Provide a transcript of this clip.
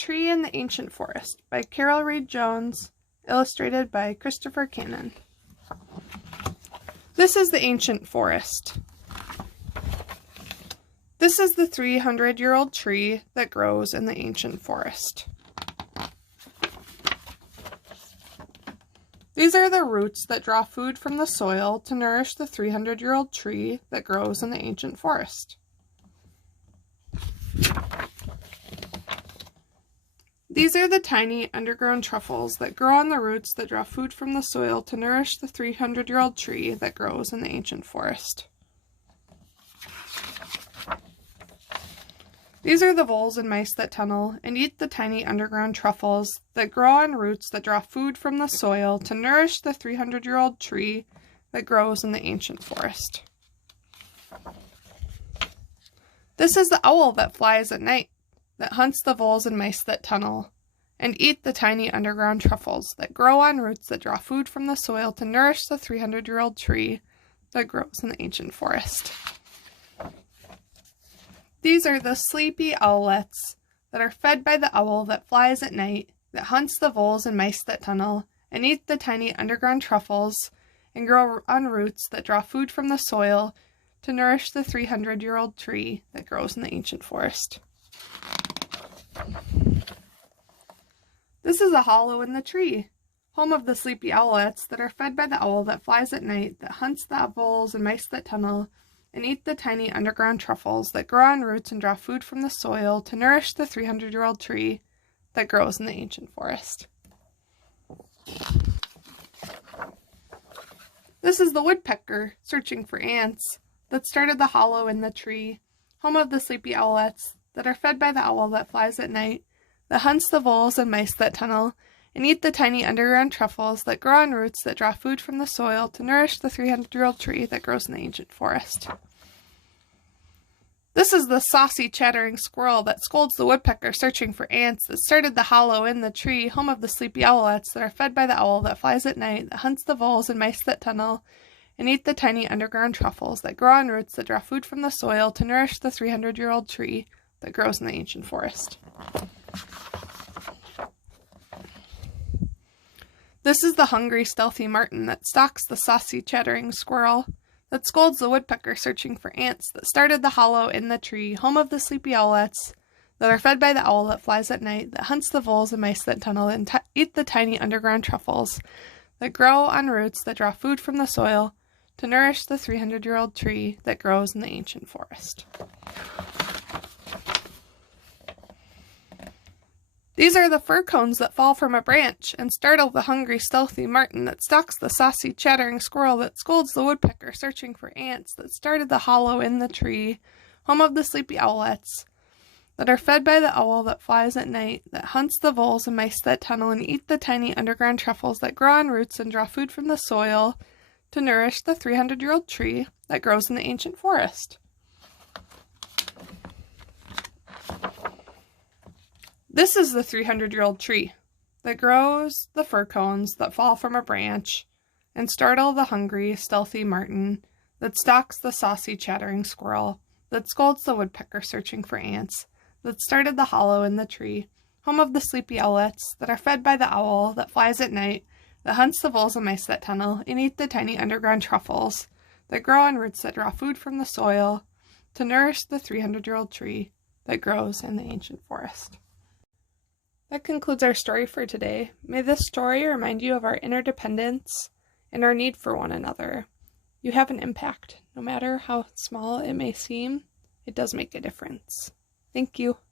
Tree in the Ancient Forest by Carol Reed Jones, illustrated by Christopher Cannon. This is the ancient forest. This is the 300-year-old tree that grows in the ancient forest. These are the roots that draw food from the soil to nourish the 300-year-old tree that grows in the ancient forest. These are the tiny underground truffles that grow on the roots that draw food from the soil to nourish the 300-year-old tree that grows in the ancient forest. These are the voles and mice that tunnel and eat the tiny underground truffles that grow on roots that draw food from the soil to nourish the 300-year-old tree that grows in the ancient forest. This is the owl that flies at night, that hunts the voles and mice that tunnel, and eat the tiny underground truffles that grow on roots that draw food from the soil to nourish the 300-year-old tree that grows in the ancient forest. These are the sleepy owlets that are fed by the owl that flies at night, that hunts the voles and mice that tunnel, and eat the tiny underground truffles, and grow on roots that draw food from the soil to nourish the 300-year-old tree that grows in the ancient forest. This is a hollow in the tree, home of the sleepy owlets that are fed by the owl that flies at night, that hunts the voles and mice that tunnel, and eat the tiny underground truffles that grow on roots and draw food from the soil to nourish the 300-year-old tree that grows in the ancient forest. This is the woodpecker searching for ants that started the hollow in the tree, home of the sleepy owlets that are fed by the owl that flies at night, that hunts the voles and mice that tunnel, and eat the tiny underground truffles that grow on roots that draw food from the soil to nourish the 300-year-old tree that grows in the ancient forest. This is the saucy, chattering squirrel that scolds the woodpecker searching for ants that started the hollow in the tree, home of the sleepy owlets that are fed by the owl that flies at night, that hunts the voles and mice that tunnel, and eat the tiny underground truffles that grow on roots that draw food from the soil to nourish the 300-year-old tree that grows in the ancient forest. This is the hungry, stealthy martin that stalks the saucy, chattering squirrel, that scolds the woodpecker searching for ants that started the hollow in the tree, home of the sleepy owlets that are fed by the owl that flies at night, that hunts the voles and mice that tunnel, and eat the tiny underground truffles that grow on roots that draw food from the soil to nourish the 300-year-old tree that grows in the ancient forest. These are the fir cones that fall from a branch and startle the hungry, stealthy martin that stalks the saucy, chattering squirrel that scolds the woodpecker searching for ants that started the hollow in the tree, home of the sleepy owlets that are fed by the owl that flies at night, that hunts the voles and mice that tunnel, and eat the tiny underground truffles that grow on roots and draw food from the soil to nourish the 300-year-old tree that grows in the ancient forest. This is the 300-year-old tree that grows the fir cones that fall from a branch and startle the hungry, stealthy martin that stalks the saucy, chattering squirrel that scolds the woodpecker searching for ants that started the hollow in the tree, home of the sleepy owlets that are fed by the owl that flies at night, that hunts the voles and mice that tunnel, and eat the tiny underground truffles that grow on roots that draw food from the soil to nourish the 300-year-old tree that grows in the ancient forest. That concludes our story for today. May this story remind you of our interdependence and our need for one another. You have an impact. No matter how small it may seem, it does make a difference. Thank you.